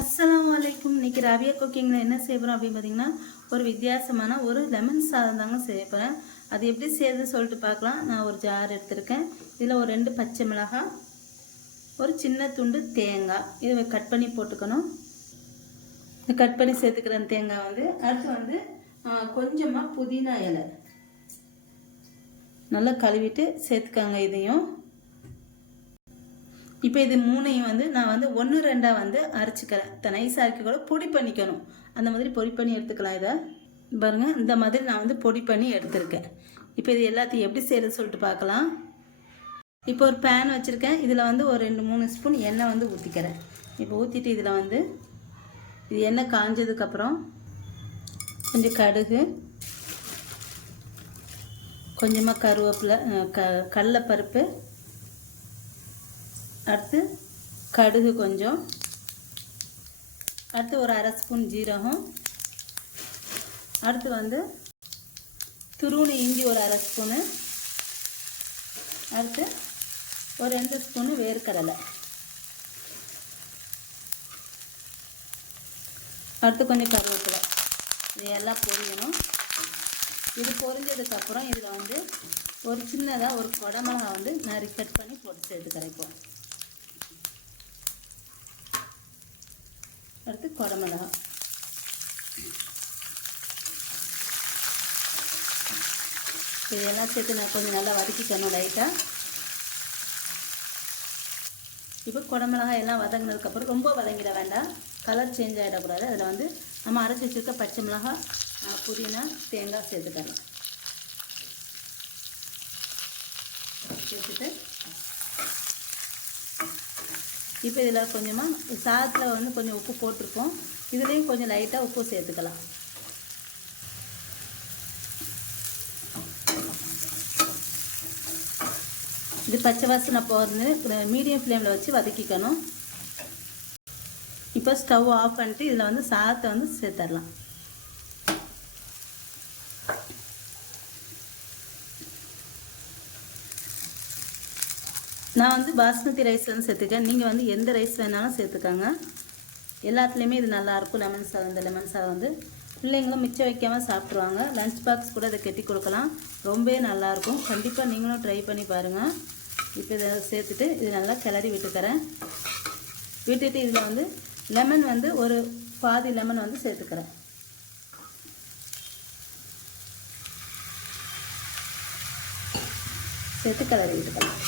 அஸ்ஸலாமு அலைக்கும். இன்றைக்கி ராபியா குக்கிங்கில் என்ன செய்ய போகிறோம் அப்படின்னு பார்த்தீங்கன்னா, ஒரு வித்தியாசமான ஒரு லெமன் சாதம் தாங்க செய்ய போகிறேன். அது எப்படி செய்யுதுன்னு சொல்லிட்டு பார்க்கலாம். நான் ஒரு ஜார் எடுத்திருக்கேன். இதில் ஒரு 2 பச்சை மிளகாய், ஒரு சின்ன துண்டு தேங்காய், இதை கட் பண்ணி போட்டுக்கணும். கட் பண்ணி சேர்த்துக்கிறேன் தேங்காய் அடுத்து கொஞ்சமாக புதினா இலை நல்லா கழுவிட்டு சேர்த்துக்காங்க. இதையும் இப்போ இது மூணையும் நான் 1-2 அரைச்சிக்கிறேன். நைஸாக அரைக்க கூட பொடி பண்ணிக்கணும். அந்த மாதிரி பொடி பண்ணி எடுத்துக்கலாம். இதை பாருங்கள், இந்த மாதிரி நான் பொடி பண்ணி எடுத்துருக்கேன். இப்போ இது எல்லாத்தையும் எப்படி செய்கிறது சொல்லிட்டு பார்க்கலாம். இப்போ ஒரு பேன் வச்சுருக்கேன். இதில் ஒரு 2-3 ஸ்பூன் எண்ணெய் ஊற்றிக்கிறேன். இப்போ ஊற்றிட்டு இதில் இது எண்ணெய் காஞ்சதுக்கப்புறம் கொஞ்சம் கடுகு, கொஞ்சமாக கருவேப்பிலை, கடலைப்பருப்பு, அடுத்து கடுகு கொஞ்சம், அடுத்து ஒரு 1/2 ஸ்பூன் ஜீரகம், அடுத்து துருவணி இஞ்சி ஒரு 1/2 ஸ்பூனு, அடுத்து ஒரு 2 ஸ்பூனு வேர்க்கடலை, அடுத்து கொஞ்சம் கருவேப்பிலை. இது எல்லாம் பொரியணும். இது பொரிஞ்சதுக்கப்புறம் இதில் ஒரு சின்னதாக ஒரு குடமிளகா நான் கட் பண்ணி போட்டு சேர்த்துக்கிறேன். இப்போ அடுத்து குடமிளகா, இதெல்லாம் சேர்த்து நான் கொஞ்சம் நல்லா வதக்கிக்கணும் லைட்டாக. இப்போ குடமிளகாய் எல்லாம் வதங்கினதுக்கப்புறம் ரொம்ப வதங்கிட வேண்டாம், கலர் சேஞ்ச் ஆகிடக்கூடாது. அதில் நம்ம அரைச்சி வச்சுருக்க பச்சை மிளகாய், புதினா, தேங்காய் சேர்த்துக்கலாம். சேர்த்துட்டு இப்போ இதில் கொஞ்சமாக சாதத்தில் கொஞ்சம் உப்பு போட்டிருக்கோம். இதுலேயும் கொஞ்சம் லைட்டாக உப்பு சேர்த்துக்கலாம். இது பச்சை வாசனை போகிறது மீடியம் ஃப்ளேமில் வச்சு வதக்கிக்கணும். இப்போ ஸ்டவ் ஆஃப் பண்ணிட்டு இதில் சாதத்தை சேர்த்துடலாம். நான் பாஸ்மதி ரைஸ் சேர்த்துக்கேன். நீங்கள் எந்த ரைஸ் வேணாலும் சேர்த்துக்கோங்க. எல்லாத்துலேயுமே இது நல்லாயிருக்கும். லெமன் சாதம், இந்த லெமன் சாதம் பிள்ளைங்களும் மிச்சம் வைக்காமல் சாப்பிட்ருவாங்க. லஞ்ச் பாக்ஸ் கூட இதை கட்டி கொடுக்கலாம். ரொம்பவே நல்லாயிருக்கும். கண்டிப்பாக நீங்களும் ட்ரை பண்ணி பாருங்கள். இப்போ இதை சேர்த்துட்டு இது நல்லா கிளறி விட்டுக்கிறேன். விட்டுட்டு இதில் லெமன் ஒரு பாதி லெமன் சேர்த்துக்கிறேன். சேர்த்து கிளறி விட்டுக்கலாம்.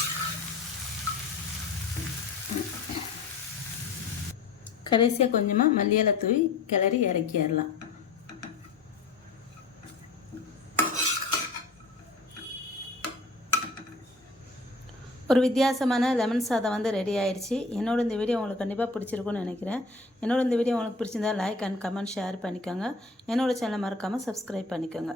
கடைசியாக கொஞ்சமாக மல்லி இலை தூவி கிளறி இறக்கிடலாம். ஒரு வித்தியாசமான லெமன் சாதம் ரெடி ஆயிடுச்சு. என்னோட இந்த வீடியோ உங்களுக்கு கண்டிப்பாக பிடிச்சிருக்குன்னு நினைக்கிறேன். என்னோட இந்த வீடியோ உங்களுக்கு பிடிச்சிருந்தா லைக் அண்ட் கமெண்ட் ஷேர் பண்ணிக்கோங்க. என்னோட சேனலை மறக்காமல் சப்ஸ்கிரைப் பண்ணிக்கோங்க.